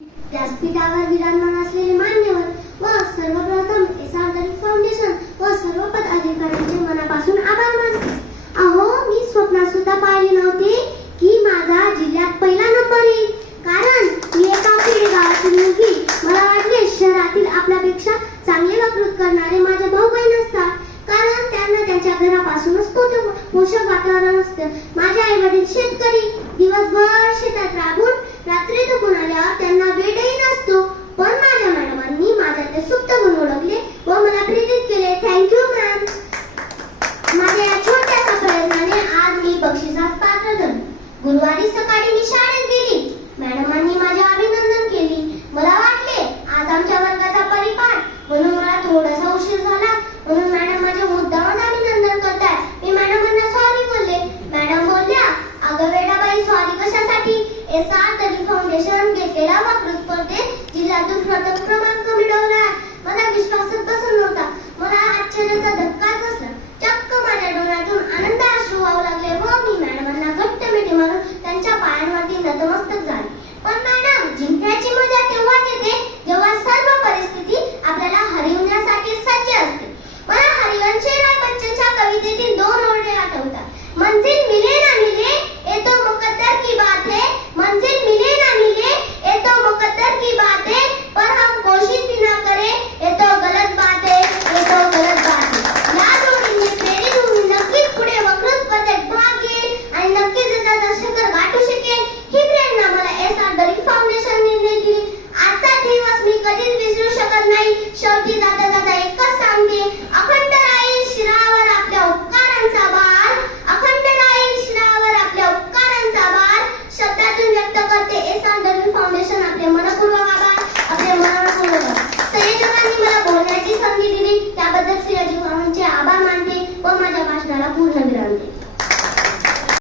व्यासपीठावर विराजमान असलेले मान्यवर व सर्वप्रथम एस.आर. दलित फाउंडेशन व सर्व पदाधिकाऱ्यांचे मनापासून आभार मानते. अहो, मी स्वप्नात सुद्धा पाहिले नव्हते की माझा जिल्ह्यात पहिला नंबर येईल. कारण मी एका खेडेगावाची मुलगी. मला वाटले शहरातील आपल्यापेक्षा चांगले वागणूक करणारे माझे भाऊ बहीण असतात, कारण त्यांना त्यांच्या घरापासूनच पोषक वातावरण असतं. माझे आई वडील शेतकरी. दिवसभर शेतात राबून रात्री थकून आल्यावर त्यांना वेळही नसतो. पण माझ्या मॅडमांनी माझ्या ते सुप्त गुण ओळखले व मला प्रेरित केले. Thank you ma'am. माझ्या या छोट्याशा प्रयत्नाने आज मी बक्षिसास पात्र झाले. गुरुवारी सकाळी मी शाळेत गेली. मॅडमांनी माझे अभिनंदन केले. मला वाटले आज आमच्या वर्गाचा परिपाठ, म्हणून मला थोडासा उशीर झाला. म्हणून मॅडम माझे मुद्दामच अभिनंदन करतात. मी मॅडमांना सॉरी बोलले. मॅडम बोलल्या, अगं वेडाबाई, सॉरी कशासाठी? एस.आर. दलित फाउंडेशन घेतलेल्या वक्तृत्व स्पर्धेत जिल्ह्यातून प्रथम